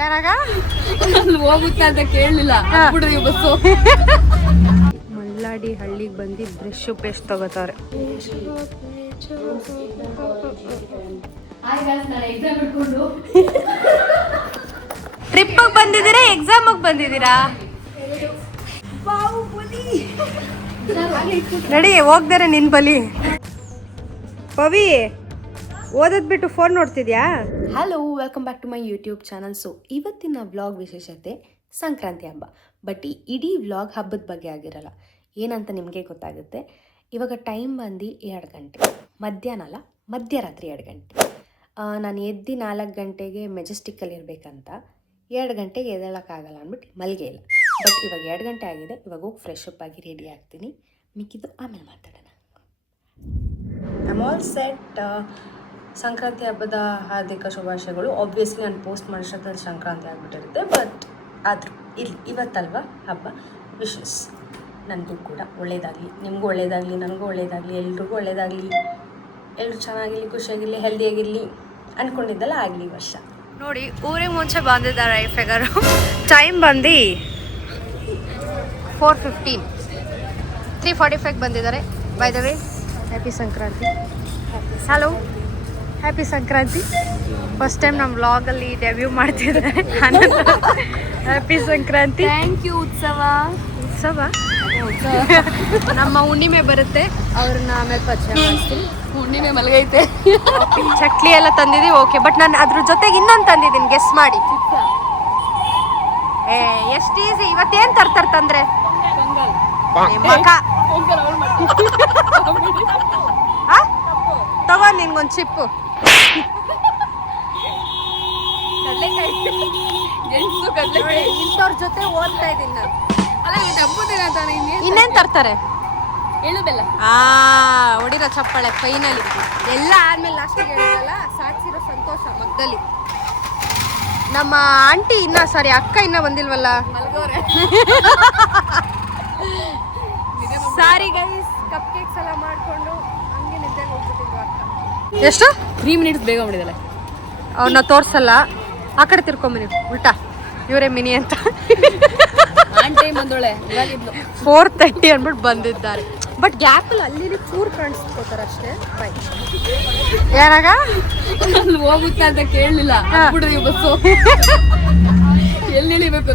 ಯಾರಾಗ ಹೋಗುತ್ತಾ ಅಂತ ಕೇಳಲಿಲ್ಲ ಬಸ್ಸು. ಮಲ್ಲಾಡಿ ಹಳ್ಳಿಗೆ ಬಂದು ಬ್ರಷ್ ಪೇಸ್ಟ್ ತಗೋತಾರೆ. ಟ್ರಿಪ್ಪಿಗೆ ಬಂದಿದ್ದೀರಾ ಎಕ್ಸಾಮಿಗೆ ಬಂದಿದ್ದೀರಾ? ನಡಿ ಹೋಗ್ದಾರೆ ನಿನ್ ಬಲಿ. ಪವಿ ಓದೋದ್ ಬಿಟ್ಟು ಫೋನ್ ನೋಡ್ತಿದ್ಯಾ? Hello, welcome back to my YouTube channel. So ಇವತ್ತಿನ ವ್ಲಾಗ್ ವಿಶೇಷತೆ ಸಂಕ್ರಾಂತಿ ಹಬ್ಬ. ಬಟ್ ಈ ಇಡೀ ವ್ಲಾಗ್ ಹಬ್ಬದ ಬಗ್ಗೆ ಆಗಿರಲ್ಲ. ಏನಂತ ನಿಮಗೆ ಗೊತ್ತಾಗುತ್ತೆ. ಇವಾಗ ಟೈಮ್ ಬಂದು 2 ಗಂಟೆ, ಮಧ್ಯಾಹ್ನ ಅಲ್ಲ ಮಧ್ಯರಾತ್ರಿ 2 ಗಂಟೆ. ನಾನು ಎದ್ದು 4 ಗಂಟೆಗೆ ಮೆಜೆಸ್ಟಿಕ್ಕಲ್ಲಿ ಇರಬೇಕಂತ 2 ಗಂಟೆಗೆ ಎದ್ದೇಳೋಕ್ಕಾಗಲ್ಲ ಅಂದ್ಬಿಟ್ಟು ಮಲ್ಗೆ ಇಲ್ಲ. ಬಟ್ ಇವಾಗ 2 ಗಂಟೆ ಆಗಿದೆ. ಇವಾಗ ಹೋಗಿ ಫ್ರೆಶ್ ಅಪ್ ಆಗಿ ರೆಡಿ ಆಗ್ತೀನಿ. ಮಿಕ್ಕಿದ್ದು ಆಮೇಲೆ ಮಾತಾಡೋಣ. I'm all set. ಸಂಕ್ರಾಂತಿ ಹಬ್ಬದ ಹಾರ್ದಿಕ ಶುಭಾಶಯಗಳು. ಆಬ್ವಿಯಸ್ಲಿ ನಾನು ಪೋಸ್ಟ್ ಮಾಡಿಸೋದ್ರಲ್ಲಿ ಸಂಕ್ರಾಂತಿ ಆಗಿಬಿಟ್ಟಿರುತ್ತೆ. ಬಟ್ ಆದರೂ ಇವತ್ತಲ್ವ ಹಬ್ಬ. ವಿಶಸ್ ನನಗೂ ಕೂಡ ಒಳ್ಳೆಯದಾಗಲಿ, ನಿಮಗೂ ಒಳ್ಳೆಯದಾಗಲಿ, ನನಗೂ ಒಳ್ಳೆಯದಾಗಲಿ, ಎಲ್ರಿಗೂ ಒಳ್ಳೆಯದಾಗಲಿ, ಎಲ್ಲರೂ ಚೆನ್ನಾಗಿರಲಿ, ಖುಷಿಯಾಗಿರಲಿ, ಹೆಲ್ದಿಯಾಗಿರಲಿ, ಅಂದ್ಕೊಂಡಿದ್ದೆಲ್ಲ ಆಗಲಿ ಈ ವರ್ಷ. ನೋಡಿ ಊರಿಗೆ ಮುಂಚೆ ಬಂದಿದ್ದಾರೆ ಫಿಗರು. ಟೈಮ್ ಬಂದು 4:15, 3:45 ಬಂದಿದ್ದಾರೆ. By the way happy Sankranti. Hello, happy Sankranti. First time ನಮ್ಮ ವ್ಲಾಗಲ್ಲಿ ಡೆಬ್ಯೂ ಮಾಡ್ತಿದ್ದಾರೆ. ಹ್ಯಾಪಿ ಸಂಕ್ರಾಂತಿ. Thank you. ಉತ್ಸವ ನಮ್ಮ ಹುಣ್ಣಿಮೆ ಬರುತ್ತೆ, ಅವ್ರನ್ನ ಆಮೇಲೆ ಪರಿಚಯ ಮಾಡಿಸ್ತೀನಿ. ಹುಣ್ಣಿಮೆ ಮಲಗೈತೆ. ಚಕ್ಲಿ ಎಲ್ಲ ತಂದಿದ್ದೀವಿ. ಓಕೆ, ಬಟ್ ನಾನು ಅದ್ರ ಜೊತೆಗೆ ಇನ್ನೊಂದು ತಂದಿದ್ದೀನಿ, ಗೆಸ್ ಮಾಡಿ. ಎಷ್ಟು ಈಸಿ. ಇವತ್ತೇನು ತರ್ತಾರೆ ತಂದ್ರೆ? ಮಕ ತಗೋ ನಿನ್ಗೊಂದು ಚಿಪ್ಪು. ಇಂಥವ್ರ ಜೊತೆ ಓದ್ತಾ ಇದ್ದೀನಿ ನಾನು. ಇನ್ನೇನ್ ತರ್ತಾರೆ? ಹೊಡಿರೋ ಚಪ್ಪಾಳೆ ಫೈನಲಿ. ಎಲ್ಲ ಆದ್ಮೇಲೆ ಲಾಸ್ಟಿಗೆ ಹೇಳಿರಲ್ಲ, ಸಾಧಿಸಿರೋ ಸಂತೋಷ ಮಗ್ದಲ್ಲಿ. ನಮ್ಮ ಆಂಟಿ ಅಕ್ಕ ಇನ್ನ ಬಂದಿಲ್ವಲ್ಲ. ಸಾರಿ ಗೈಸ್, ಕಪ್ ಕೇಕ್ಸ್ ಎಲ್ಲ ಮಾಡ್ಕೊಂಡು ಹಂಗೆ ನಿದ್ದೆ ಹೋಗ್ಬಿಟ್ಟಿದ್ರು ಅಕ್ಕ. ಎಷ್ಟು 3 ಮಿನಿಟ್ಸ್ ಬೇಗ ಮಾಡಿದಲ್ಲ. ಅವ್ರನ್ನ ತೋರ್ಸಲ್ಲ, ಆ ಕಡೆ ತಿರ್ಕೊಂಬನಿ ಉಲ್ಟಾ. ಇವರೇ ಮಿನಿ ಅಂತ 4:30 ಅಂದ್ಬಿಟ್ಟು ಬಂದಿದ್ದಾರೆ. ಬಟ್ ಗ್ಯಾಪಲ್ಲಿ ಅಲ್ಲಿ ಚೂರು ಕಾಣಿಸ್ಕೋತಾರೆ ಅಷ್ಟೇ. ಬೈ ಯಾರಾಗ ಹೋಗುತ್ತಾ ಅಂತ ಕೇಳಲಿಲ್ಲ ಬಸ್ಸು. ಎಲ್ಲಿ ಇಳಿಬೇಕು?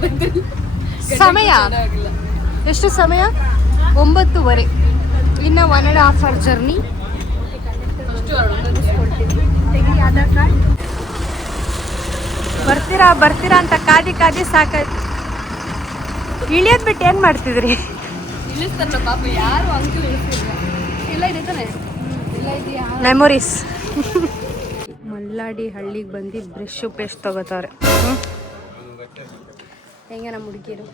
ಸಮಯ ಎಷ್ಟು? ಸಮಯ 9:30. ಇನ್ನು 1.5 hour ಜರ್ನಿ. ಆಧಾರ್ ಕಾರ್ಡ್ ಬರ್ತೀರಾ ಅಂತ ಕಾದಿ ಸಾಕಾಯ್ತು. ಇಳಿಯೋದ್ ಬಿಟ್ಟು ಏನ್ ಮಾಡ್ತಿದ್ರಿ? ಇಳಿಸ್ತಾರಲ್ಲ ಪಾಪ, ಯಾರು ಅಂಕಲ್ ಇಳಿಸ್ತಿಲ್ಲ. ಇಲ್ಲ ಇದೆತಾನೆ, ಇಲ್ಲ ಇದೆಯಾ ಮೆಮೊರೀಸ್. ಮಲ್ಲಾಡಿ ಹಳ್ಳಿಗೆ ಬಂದು ಬ್ರಷ್ ಪೇಸ್ಟ್ ತಗೋತಾರೆ. ಹೆಂಗೆ ನಮ್ಮ ಹುಡುಗಿರು.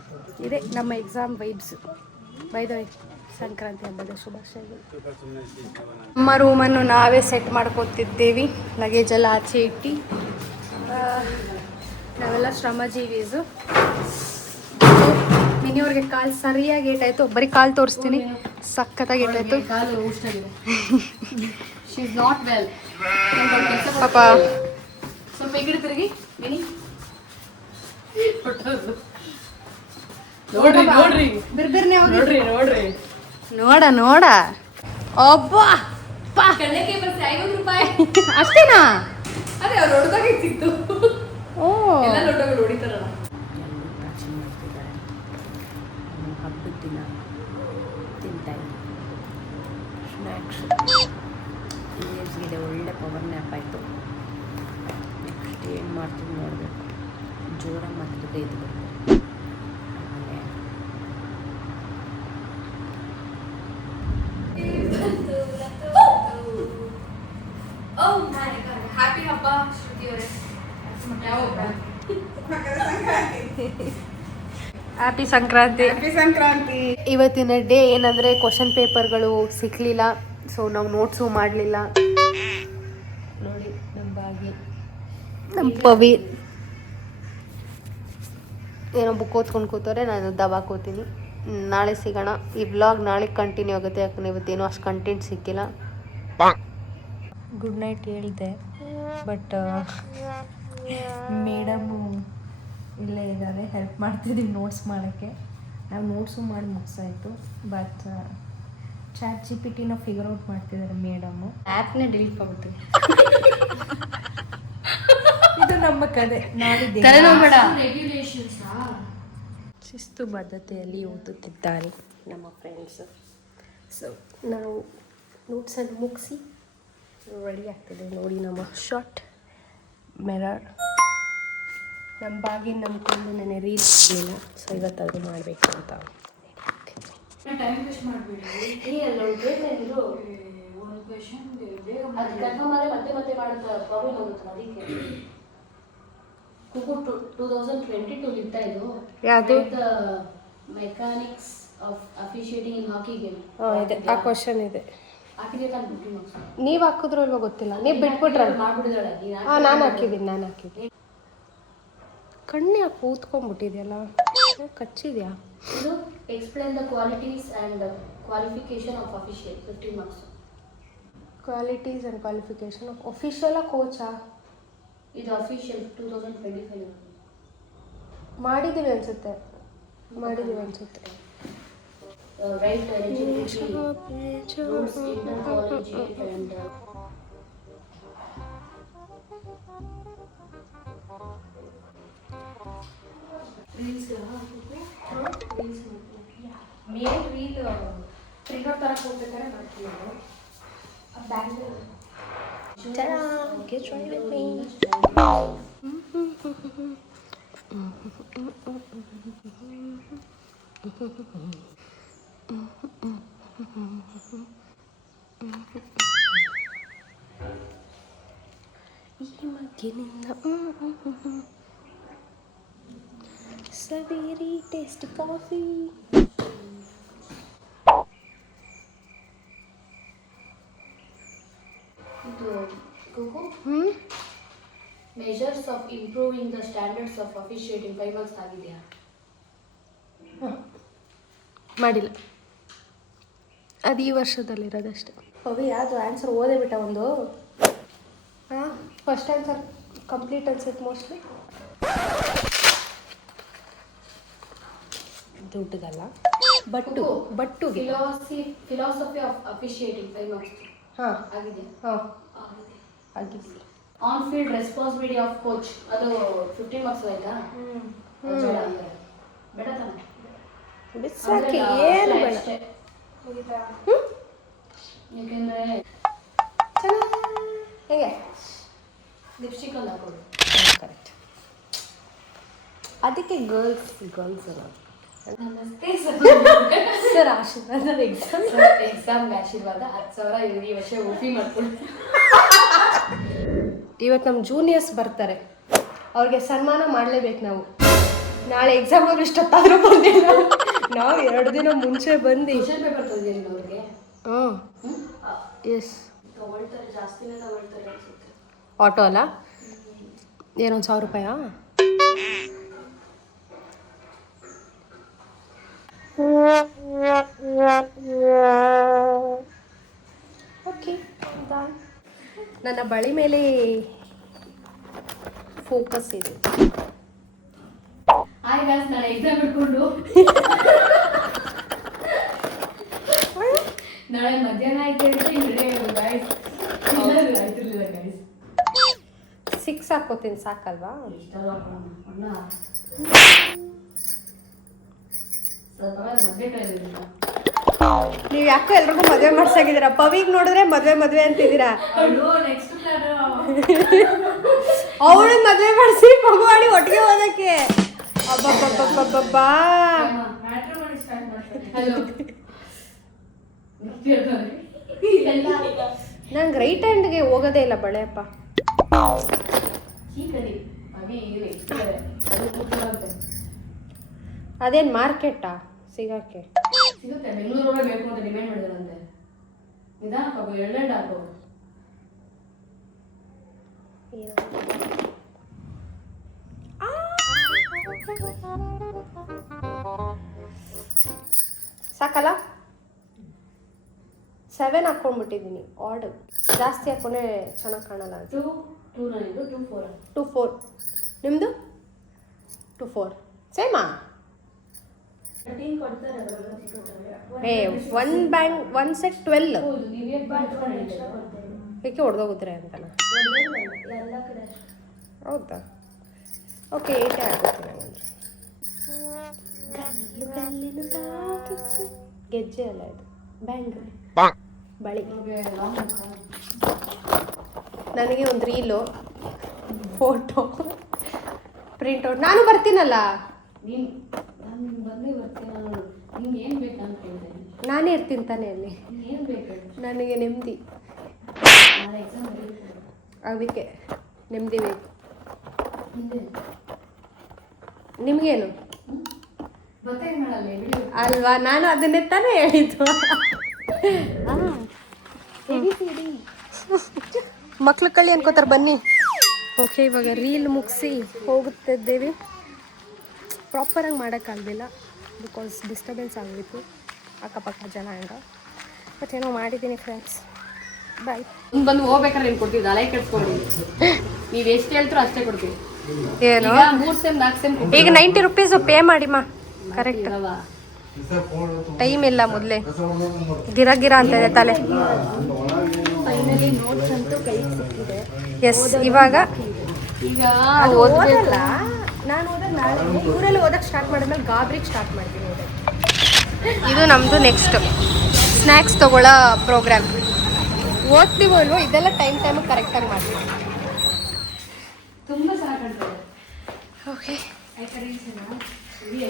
ಇದೆ ನಮ್ಮ exam vibes. By the way Sankranti ಹಬ್ಬದ ಶುಭಾಶಯಗಳು. ನಮ್ಮ ರೂಮನ್ನು ನಾವೇ ಸೆಟ್ ಮಾಡ್ಕೊತಿದ್ದೇವೆ. ಲಗೇಜ್ ಎಲ್ಲ ಆಚೆ ಇಟ್ಟು. ನಾವೆಲ್ಲ ಶ್ರಮಜೀವೀಸು. ಮಿನಿಯವ್ರಿಗೆ ಕಾಲು ಸರಿಯಾಗಿ ಏಟಾಯಿತು. ಬರೀ ಕಾಲು ತೋರಿಸ್ತೀನಿ, ಸಖತ್ತಾಗಿ ಏಟಾಯಿತು ಪಾಪ. ಸ್ವಲ್ಪ ಈ ಕಡೆ ತಿರುಗಿ ಮಿನಿ. ನೋಡ ಒಬ್ಬ ಅಷ್ಟೇನಾ? ಅದೇ ಅವ್ರು ಹೊಡೆದಾಗ ಸಿಕ್ತು. ಓ, ಎಲ್ಲ ಲೊಡ್ಡಗಳು ಹೊಡಿತಾರಲ್ಲ. ಹಬ್ಬದ ದಿನ ತಿಂತಾ ಸ್ನ್ಯಾಕ್ಸ್. ಗೆ ಒಳ್ಳೆ ಪವರ್ ನ್ಯಾಪ್ ಆಯಿತು. ನೆಕ್ಸ್ಟ್ ಏನು ಮಾಡ್ತೀನಿ ನೋಡಬೇಕು. ಜೋರಾಗಿ ಮಾತ್ರ ಇದು ಬರುತ್ತೆ. ಹ್ಯಾಪಿ ಸಂಕ್ರಾಂತಿ. ಇವತ್ತಿನ ಡೇ ಏನಂದರೆ ಕ್ವಶನ್ ಪೇಪರ್ಗಳು ಸಿಕ್ಕಲಿಲ್ಲ. ಸೊ ನಾವು ನೋಟ್ಸು ಮಾಡಲಿಲ್ಲ. ನೋಡಿ ನಮ್ಮ ಬಾಗಿ, ನಮ್ಮ ಪವಿ ಏನೋ ಬುಕ್ ಓದ್ಕೊಂಡು ಕೂತವ್ರೆ. ನಾನು ದಬಾಕೋತೀನಿ. ನಾಳೆ ಸಿಗೋಣ. ಈ ವ್ಲಾಗ್ ನಾಳೆ ಕಂಟಿನ್ಯೂ ಆಗುತ್ತೆ, ಯಾಕಂದರೆ ಇವತ್ತೇನೋ ಅಷ್ಟು ಕಂಟೆಂಟ್ ಸಿಕ್ಕಿಲ್ಲ. ಗುಡ್ ನೈಟ್ ಹೇಳಿದೆ, ಬಟ್ ಮೇಡಮು ಇದ್ದಾರೆ, ಹೆಲ್ಪ್ ಮಾಡ್ತಿದ್ದೀವಿ ನೋಟ್ಸ್ ಮಾಡೋಕ್ಕೆ. ನಾವು ನೋಟ್ಸು ಮಾಡಿ ಮುಗಿಸಾಯಿತು. ಬಟ್ ChatGPTನ ಫಿಗರ್ ಔಟ್ ಮಾಡ್ತಿದ್ದಾರೆ ಮೇಡಮ್ಮು. ಆ್ಯಪ್ನೇ ಡಿಲೀಟ್ ಮಾಡ್ಬಿಡ್ತೀವಿ. ಇದು ನಮ್ಮ ಕತೆ. ಶಿಸ್ತು ಬದ್ಧತೆಯಲ್ಲಿ ಓದುತ್ತಿದ್ದಾರೆ ನಮ್ಮ ಫ್ರೆಂಡ್ಸು. ಸೊ ನಾವು ನೋಟ್ಸನ್ನು ಮುಗಿಸಿ ರೆಡಿ ಆಗ್ತಿದೆ. ನೋಡಿ ನಮ್ಮ ಶಾರ್ಟ್ ಮಿರರ್. ನಮ್ಮ ಬಾಗಿನ ನಂಬ್ಕೊಂಡು ನನಗೆ ರೀಲ್ ಆಗಲಿಲ್ಲ, ಸೊ ಇವತ್ತಾದರೂ ಮಾಡಬೇಕು ಅಂತ. ಟೈಮ್ ವೇಸ್ಟ್ ಮಾಡಬೇಡಿ. ಒಂದು ಕ್ವೆಶನ್ ಅದು ಕನ್ಫರ್ಮ್ ಆದರೆ ಮತ್ತೆ ಮತ್ತೆ ಮಾಡುತ್ತಾ ಪ್ರಾಬ್ಲಮ್ ಆಗುತ್ತೆ. ಅದಕ್ಕೆ ಕುಕು 2022 ಇತ್ತಾ ಇದು? ಯಾವುದು? Mechanics of officiating in hockey game. ಇದೆ, ಆ ಕ್ವಶನ್ ಇದೆ. ಹಾಕಿದ್ರೆ ತಾನು ಬುಕ್ಕಿಂಗ್ ಮಾರ್ಕ್ಸ್. ನೀವು ಹಾಕಿದ್ರೋ ಇಲ್ವೋ ಗೊತ್ತಿಲ್ಲ, ನೀವು ಬಿಟ್ಬಿಟ್ರೆ. ಮಾಡ್ಬಿಡಿದಾಳೆ. ಹಾಂ, ನಾನು ಹಾಕಿದ್ದೀನಿ. ಕಣ್ಣು ಯಾಕೆ ಕೂತ್ಕೊಂಡ್ಬಿಟ್ಟಿದೆಯಲ್ಲ, ಕಚ್ಚಿದ್ಯಾ? ಇದು explain the qualities and qualification of official 15 marks. Qualities and qualification of ಅಫಿಷಿಯಲ ಕೋಚಾ? ಇದು ಅಫಿಷಿಯಲ್ 2025 ಮಾಡಿದ್ದೀವಿ ಅನಿಸುತ್ತೆ. Right eligibility rules inter college and main reel trigger ತರಕ್ಕೆ ಹೋಗ್ಬೇಕಾದ್ರೆ ಮಾಡ್ತೀವಿ ನಾವು. Get ready with me. ಈ ಮಗ್ಗಿನಿಂದ ಸವೇರಿ taste coffee. Measures of improving the standards of officiating 5 marks ಆಗಿದೆಯಾ? ಮಾಡಿಲ್ಲ, ಅದು ಈ ವರ್ಷದಲ್ಲಿರೋದಷ್ಟೇ. ಅವಿ ಯಾವುದು ಆನ್ಸರ್ ಓದೇ ಬಿಟ್ಟ ಒಂದು. ಹಾಂ, ಫಸ್ಟ್ ಆನ್ಸರ್ ಕಂಪ್ಲೀಟ್ ಅನ್ಸುತ್ತೆ ಮೋಸ್ಟ್ಲಿ. ದುಡ್ಡುಗಲ್ಲ, ಬಟ್ಟುಗೆ. Philosophy of officiating 5 marks. ಹಾಂ ಆಗಿದೆ. ಹಾಂ ಆಗಿದೆ. On field responsibility of coach ಅದು 15 ಮಾರ್ಕ್ಸ್ ಆಯ್ತಾ? ಬೇಡ ತಾನೆ? ಬಿಸಾಕಿ, ಏನು ಬೇಡ. ಯಾಕೆಂದರೆ ಹೇಗೆ ಲಿಪ್ಸ್ಟಿಕ್ ಅಲ್ಲಿ ಹಾಕೋದು. ಕರೆಕ್ಟ್. ಅದಕ್ಕೆ ಗರ್ಲ್ಸ್ ಅಲ್ಲ ಸರ್. ಆಶೀರ್ವಾದ ಎಕ್ಸಾಮ್ಗೆ ಆಶೀರ್ವಾದ 10,000 ಈ ವರ್ಷ ಉಪಿ ಮಾಡ್ಕೊಂಡು. ಇವತ್ತು ನಮ್ಮ ಜೂನಿಯರ್ಸ್ ಬರ್ತಾರೆ, ಅವ್ರಿಗೆ ಸನ್ಮಾನ ಮಾಡಲೇಬೇಕು ನಾವು. ನಾಳೆ ಎಕ್ಸಾಮ್ ಅವ್ರು ಇಷ್ಟೊತ್ತಾದರೂ ಬಂದಿಲ್ಲ, ನಾವು 2 ದಿನ ಮುಂಚೆ ಬಂದು ಕ್ವಶನ್ ಪೇಪರ್ ತಂದಿದ್ದೀನಿ ಅವ್ರಿಗೆ. ಎಸ್, ತಗೊಳ್ತಾರೆ, ಜಾಸ್ತಿನೇ ತಗೊಳ್ತಾರೆ ಅನ್ಸುತ್ತೆ. ಆಟೋ ಅಲ್ಲ, ಏನೊಂದು 1,000 ರೂಪಾಯಾ? ಓಕೆ, ನನ್ನ ಬಳಿ ಮೇಲೆ ಫೋಕಸ್ ಇದೆ. ಹಾಯ್ ಗಾಯ್ಸ್, ನಾನು ಎಕ್ಸಾಮ್ ಇಟ್ಕೊಂಡು ನಾಳೆ ಮಧ್ಯಾಹ್ನ ಆಯ್ತು ಅಂತ ರೆಡಿ ಆಗೋದು ಗಾಯ್ಸ್. ಆಯ್ತಿರ್ಲಿಲ್ಲ ಗಾಯ್ಸ್. 6 ಹಾಕೋತೀನಿ, ಸಾಕಲ್ವಾ? ನೀವು ಯಾಕೋ ಎಲ್ರಿಗೂ ಮದುವೆ ಮಾಡ್ಸಾಗಿದ್ದೀರಾ? ಪವಿಗೆ ನೋಡಿದ್ರೆ ಮದುವೆ ಅಂತಿದ್ದೀರಾ. ಅವಳು ಮದುವೆ ಮಾಡಿಸಿ ಮಗುವಾಡಿ ಒಟ್ಟಿಗೆ ಓದಕ್ಕೆ. ಅಬ್ಬಬ್ಬಬ್ಬಬ್ಬಬ್ಬಾ, ನಂಗೆ ರೈಟ್ ಹ್ಯಾಂಡ್ಗೆ ಹೋಗೋದೇ ಇಲ್ಲ ಬಳೆಯಪ್ಪ. ಅದೇನು ಮಾರ್ಕೆಟಾ ಸಿಗಕ್ಕೆ? ಸಿಗುತ್ತೆ, ಬೆಂಗಳೂರೊಳಗೆ ಬೇಕು ಅಂತ ಡಿಮ್ಯಾಂಡ್ ಮಾಡಿದಾರಂತೆ. ನಿಧಾನ ಹಾಕೋ, ಎಳ್ಳೆಂಡು ಹಾಕೋ. ಸಾಕಲ್ಲ? 7 ಹಾಕ್ಕೊಂಡ್ಬಿಟ್ಟಿದ್ದೀನಿ. ಆರ್ಡ್ ಜಾಸ್ತಿ ಹಾಕೊಂಡ್ರೆ ಚೆನ್ನಾಗಿ ಕಾಣಲ್ಲ. 2 9 2 4 2 4 ನಿಮ್ಮದು 2 4 ಸೇಮಾ ಒಂದು ಸೆಟ್ 12 ಏಕೆ ಹೊಡೆದೋಗುತ್ತಾರೆ ಅಂತನ ಹೌದಾ ಓಕೆ 8 ಆಗ್ತೀನಿ ಗೆಜ್ಜೆ ಅಲ್ಲ ಇದು ಬ್ಯಾಂಗಲ್ ಬಳಿ ನನಗೆ ಒಂದು ರೀಲು ಫೋಟೋ ಪ್ರಿಂಟ್ಔಟ್ ನಾನು ಬರ್ತೀನಲ್ಲ ನಾನೇ ಇರ್ತೀನಿ ತಾನೇ ಅಲ್ಲಿ ನನಗೆ ನೆಮ್ಮದಿ ಅದಕ್ಕೆ ನೆಮ್ಮದಿ ಬೇಕು ನಿಮಗೇನು ಅಲ್ವಾ ನಾನು ಅದನ್ನೇ ತಾನೇ ಹೇಳಿದ್ದು ಮಕ್ಳು ಕಳ್ಳಿ ಅನ್ಕೋತಾರೆ ಬನ್ನಿ ಓಕೆ ಇವಾಗ ರೀಲ್ ಮುಗಿಸಿ ಹೋಗುತ್ತಿದ್ದೇವೆ ಪ್ರಾಪರಾಗಿ ಮಾಡೋಕ್ಕಾಗಲಿಲ್ಲ ಬಿಕಾಸ್ ಡಿಸ್ಟರ್ಬೆನ್ಸ್ ಆಗಿತ್ತು ಅಕ್ಕಪಕ್ಕ ಜನ ಹಂಗ ಬಟ್ ಏನೋ ಮಾಡಿದ್ದೀನಿ ಫ್ರೆಂಡ್ಸ್ ಬಾಯ್ ಬಂದು ಹೋಗ್ಬೇಕಾದ್ರೆ ನೀನು ಕೊಡ್ತೀವಿ ಅಲೈ ಕೆಡ್ಸ್ಕೊಡಿ ನೀವು ಎಷ್ಟು ಹೇಳ್ತೀರೋ ಅಷ್ಟೇ ಕೊಡ್ತೀವಿ ಏನು 3 ಸೆಮ್ 4 ಸೆಮ್ ಈಗ 90 ರೂಪೀಸು ಪೇ ಮಾಡಿಮ್ಮ ಕರೆಕ್ಟ್ ಟೈಮ್ ಇಲ್ಲ ಮೊದಲೇ ಗಿರ ಗಿರ ಅಂತ ಇದೆ ತಲೆ ಎಸ್ ಇವಾಗ ಈಗ ಓದಲ್ಲ ನಾನು ಓದೋದು ನಾಳೆ ಊರಲ್ಲಿ ಓದಕ್ಕೆ ಸ್ಟಾರ್ಟ್ ಮಾಡಿದ್ಮೇಲೆ ಗಾಬ್ರಿಗೆ ಸ್ಟಾರ್ಟ್ ಮಾಡ್ತೀನಿ ಓದಕ್ಕೆ ಇದು ನಮ್ಮದು ನೆಕ್ಸ್ಟ್ ಸ್ನ್ಯಾಕ್ಸ್ ತೊಗೊಳ್ಳೋ ಪ್ರೋಗ್ರಾಮ್ ಓದ್ತೀವೋ ಅಲ್ವೋ ಇದೆಲ್ಲ ಟೈಮಿಗೆ ಕರೆಕ್ಟಾಗಿ ಮಾಡ್ತೀವಿ ತುಂಬ ಚೆನ್ನಾಗಿ ಕಾಣ್ತದೆ ಓಕೆ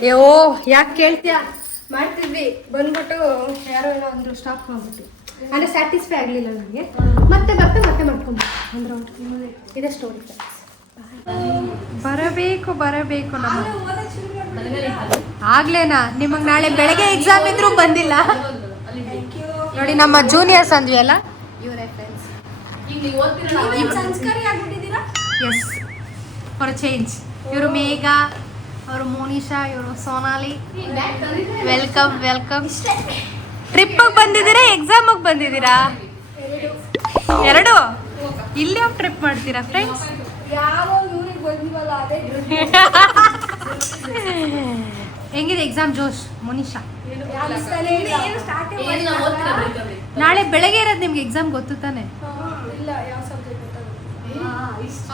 ಯೋ ಯಾಕೆ ಕೇಳ್ತೀಯಾ ಮಾಡ್ತಿದ್ವಿ ಬಂದ್ಬಿಟ್ಟು ಯಾರೋ ಏನೋ ಅಂದರು ಸ್ಟಾಪ್ ಮಾಡ್ಬಿಟ್ಟು ಅಂದರೆ ಸ್ಯಾಟಿಸ್ಫೈ ಆಗಲಿಲ್ಲ ನನಗೆ ಮತ್ತೆ ಮಾಡ್ಕೊಂಡು ಅಂದ್ರೆ ಇದೇ ಸ್ಟೋರಿ ಬರಬೇಕು ನಮ್ಮ ಆಗ್ಲೇನಾ ನಿಮಗೆ ನಾಳೆ ಬೆಳಗ್ಗೆ ಎಕ್ಸಾಮ್ ಇದ್ರೂ ಬಂದಿಲ್ಲ ನೋಡಿ ನಮ್ಮ ಜೂನಿಯರ್ಸ್ ಅಂದ್ವಿ ಅಲ್ಲ ಇವರೇ ಫ್ರೆಂಡ್ಸ್ ಎಸ್ ಫಾರ್ ಚೇಂಜ್ ಇವರು ಮೇಘ ಅವರು ಮೋನಿಶಾ ಇವರು ಸೋನಾಲಿ ವೆಲ್ಕಮ್ ಟ್ರಿಪ್ಪಿಗೆ ಬಂದಿದ್ದೀರಾ ಎಕ್ಸಾಮಿಗೆ ಬಂದಿದ್ದೀರಾ ಎರಡು ಇಲ್ಲಿ ಹೋಗಿ ಟ್ರಿಪ್ ಮಾಡ್ತೀರಾ ಫ್ರೆಂಡ್ಸ್ ಹೆಂಗಿದೆ ಎಕ್ಸಾಮ್ ಜೋಶ್ ಮೋನಿಶಾ ನಾಳೆ ಬೆಳಗ್ಗೆ ಇರೋದು ನಿಮ್ಗೆ ಎಕ್ಸಾಮ್ ಗೊತ್ತು ತಾನೆ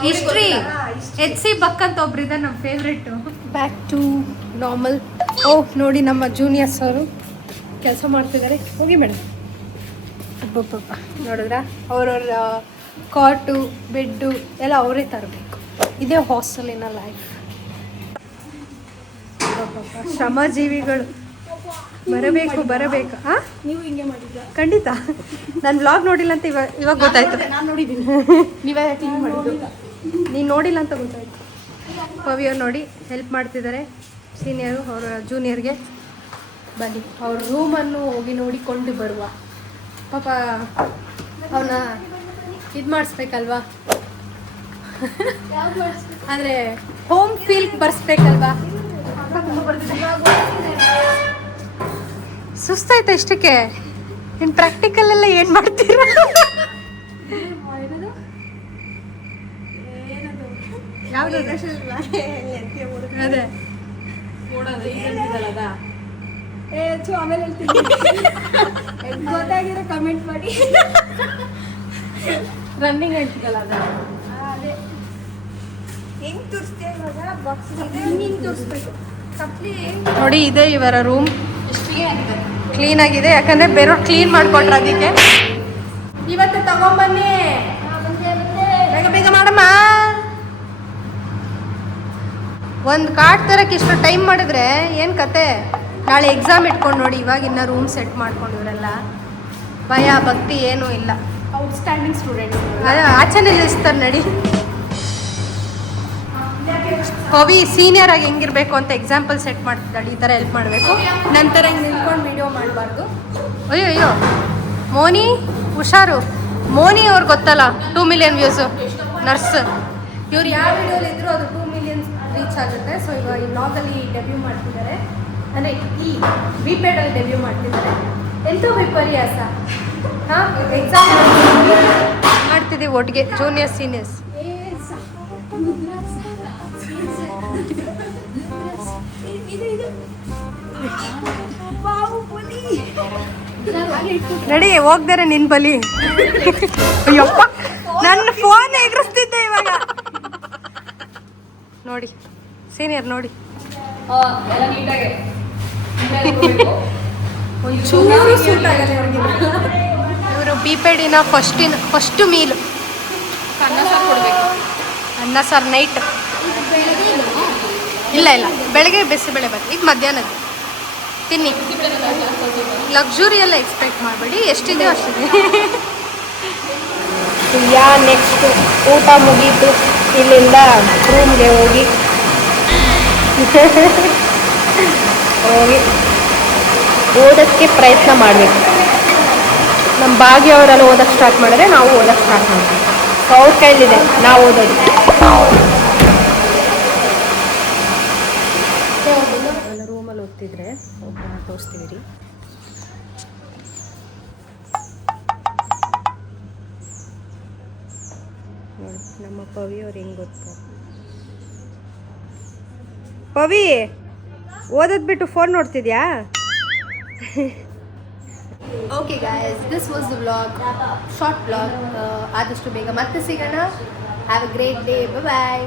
ಹಿಸ್ಟ್ರಿ HC ಬಕ್ ಅಂತ ಒಬ್ರಿದ ನಮ್ಮ ಫೇವ್ರೆಟ್ಟು ಬ್ಯಾಕ್ ಟು ನಾರ್ಮಲ್ ಓಹ್ ನೋಡಿ ನಮ್ಮ ಜೂನಿಯರ್ಸ್ ಅವರು ಕೆಲಸ ಮಾಡ್ತಿದ್ದಾರೆ ಹೋಗಿ ಮೇಡಮ್ ಅಬ್ಬಬ್ಬ ನೋಡಿದ್ರ ಅವ್ರವ್ರ ಕಾಟು ಬೆಡ್ಡು ಎಲ್ಲ ಅವರೇ ತರಬೇಕು ಇದೇ ಹಾಸ್ಟೆಲಿನ ಲೈಫ್ ಶ್ರಮಜೀವಿಗಳು ಬರಬೇಕು ಹಾಂ ನೀವು ಹಿಂಗೆ ಮಾಡಿದ್ರ ಖಂಡಿತ ನಾನು ವ್ಲಾಗ್ ನೋಡಿಲ್ಲ ಅಂತ ಇವಾಗ ಗೊತ್ತಾಯ್ತು ನಾನು ನೋಡಿದ್ದೀನಿ ನೀವೇ ಕ್ಲೀನ್ ಮಾಡಿದ್ದು ನೀನು ನೋಡಿಲ್ಲ ಅಂತ ಗೊತ್ತಾಯ್ತು ಪವಿಯವ್ರು ನೋಡಿ ಹೆಲ್ಪ್ ಮಾಡ್ತಿದ್ದಾರೆ ಸೀನಿಯರು ಅವರ ಜೂನಿಯರ್ಗೆ ಬನ್ನಿ ಅವ್ರ ರೂಮನ್ನು ಹೋಗಿ ನೋಡಿಕೊಂಡು ಬರುವ ಪಾಪ ಅವನ್ನ ಇದು ಮಾಡಿಸ್ಬೇಕಲ್ವಾ ಅಂದರೆ ಹೋಮ್ ಫೀಲ್ ಬರ್ಸ್ಬೇಕಲ್ವಾ ಸುಸ್ತಾಯ್ತಾ ಇಷ್ಟಕ್ಕೆ ಇನ್ನು ಪ್ರಾಕ್ಟಿಕಲ್ ಎಲ್ಲ ಏನು ಮಾಡ್ತೀರಾ ಯಾವುದು ಅದೇ ಆಮೇಲೆ ಗೊತ್ತಾಗಿರೋ ಕಮೆಂಟ್ ಮಾಡಿ ರನ್ನಿಂಗ್ ಹೇಳ್ತಿದ್ದಲ್ಲ ಅದ ಅದೇ ಹೆಂಗ್ ತೋರಿಸ್ತೀಯ ಇವಾಗ ಬಾಕ್ಸ್ ಹಿಂಗೆ ತೋರಿಸ್ಬೇಕು ಕಪ್ಲಿ ನೋಡಿ ಇದೆ ಇವರ ರೂಮ್ ಎಷ್ಟು ಕ್ಲೀನ್ ಆಗಿದೆ ಯಾಕಂದ್ರೆ ಬೇರೆಯವ್ರು ಕ್ಲೀನ್ ಮಾಡ್ಕೊಂಡ್ರೆ ಅದಕ್ಕೆ ಇವತ್ತು ತಗೊಂಬನ್ನಿ ಬೇಗ ಮಾಡಮ್ಮ ಒಂದು ಕಾರ್ಡ್ ತರಕ್ಕೆ ಇಷ್ಟು ಟೈಮ್ ಮಾಡಿದ್ರೆ ಏನು ಕತೆ ನಾಳೆ ಎಕ್ಸಾಮ್ ಇಟ್ಕೊಂಡು ನೋಡಿ ಇವಾಗ ಇನ್ನ ರೂಮ್ ಸೆಟ್ ಮಾಡ್ಕೊಂಡಿವ್ರೆಲ್ಲ ಭಯ ಭಕ್ತಿ ಏನೂ ಇಲ್ಲ ಔಟ್ಸ್ಟ್ಯಾಂಡಿಂಗ್ ಸ್ಟೂಡೆಂಟ್ ಆಚೆನೇ ನಿಲ್ಲಿಸ್ತಾರೆ ನಡಿ ಕವಿ ಸೀನಿಯರ್ ಆಗಿ ಹೆಂಗಿರ್ಬೇಕು ಅಂತ ಎಕ್ಸಾಂಪಲ್ ಸೆಟ್ ಮಾಡ್ತಿದ್ದಾಳೆ ಈ ಥರ ಹೆಲ್ಪ್ ಮಾಡಬೇಕು ನಂತರ ಹಿಂಗೆ ನಿಂತ್ಕೊಂಡು ವಿಡಿಯೋ ಮಾಡಬಾರ್ದು ಅಯ್ಯೋ ಮೋನಿ ಹುಷಾರು ಮೋನಿ ಅವ್ರು ಗೊತ್ತಲ್ಲ 2 ಮಿಲಿಯನ್ ವ್ಯೂಸು ನರ್ಸ್ ಇವ್ರು ಯಾವ ವಿಡಿಯೋಲಿ ಇದ್ರು ಅದು 2 ಮಿಲಿಯನ್ ರೀಚ್ ಆಗುತ್ತೆ ಸೊ ಇವಾಗ ಈ ವ್ಲಾಗಲ್ಲಿ ಡೆಬ್ಯೂ ಮಾಡ್ತಿದ್ದಾರೆ ಅಂದರೆ ಈ ವಿಪೇಡಲ್ಲಿ ಡೆಬ್ಯೂ ಮಾಡ್ತಿದ್ದಾರೆ ಎಂಥ ವಿಪರ್ಯಾಸ ಹಾಂ ಎಕ್ಸಾಮ್ ಮಾಡ್ತಿದ್ದೀವಿ ಒಟ್ಟಿಗೆ ಜೂನಿಯರ್ಸ್ ಸೀನಿಯರ್ಸ್ ನಡಿ ಹೋಗ್ದಾರೆ ನಿನ್ ಬಲಿ. ಅಯ್ಯಪ್ಪ ನನ್ನ ಫೋನ್ ಎಗರಿಸ್ತಿದ್ದೆ ಇವಾಗ. ನೋಡಿ ಸೀನಿಯರ್ ನೋಡಿ ಎಲ್ಲ ನೀಟಾಗಿ ಒಂಚೂರು ಸೂಟ್ ಆಗಲ್ಲ ಇವರು ಬಿಪೆಡಿನ ಫಸ್ಟ್ ಮೀಲ್ ಅನ್ನ ಸಾರು ಕೊಡ್ಬೇಕು. ಅನ್ನ ಸಾರು ನೈಟ್. ಇಲ್ಲ ಬೆಳಗ್ಗೆ ಬಿಸಿಬೇಳೆ ಬಾತ್, ಈಗ ಮಧ್ಯಾಹ್ನದ್ದು ತಿನ್ನಿ. ಲಕ್ಸುರಿ ಎಲ್ಲ ಎಕ್ಸ್ಪೆಕ್ಟ್ ಮಾಡಬೇಡಿ, ಎಷ್ಟಿದೆಯೋ ಅಷ್ಟಿದೆ. ನೆಕ್ಸ್ಟ್ ಊಟ ಮುಗೀತು, ಇಲ್ಲಿಂದ ರೂಮ್ಗೆ ಹೋಗಿ ಓದೋಕ್ಕೆ ಪ್ರಯತ್ನ ಮಾಡಬೇಕು. ನಮ್ಮ ಭಾಗ್ಯವರೆಲ್ಲ ಓದೋಕ್ಕೆ ಸ್ಟಾರ್ಟ್ ಮಾಡಿದ್ರೆ ನಾವು ಓದೋಕ್ಕೆ ಸ್ಟಾರ್ಟ್ ಮಾಡ್ತೀವಿ. ಸೊ ಅವ್ರ ಕೈಲಿದೆ ನಾವು ಓದೋದು. ಎಲ್ಲ ರೂಮಲ್ಲಿ ಓದ್ತಿದ್ರೆ ಒಬ್ಬ ತೋರಿಸ್ತೀವಿ ರೀ. ನೋಡಿ ನಮ್ಮ ಪವಿ ಅವ್ರು ಹೆಂಗೆ ಗೊತ್ತು. ಪವಿ ಓದೋದು ಬಿಟ್ಟು ಫೋನ್ ನೋಡ್ತಿದ್ಯಾ? Okay guys, this was the vlog, short vlog. ಆದಷ್ಟು ಬೇಗ ಮತ್ತೆ ಸಿಗೋಣ. Have a great day. Bye.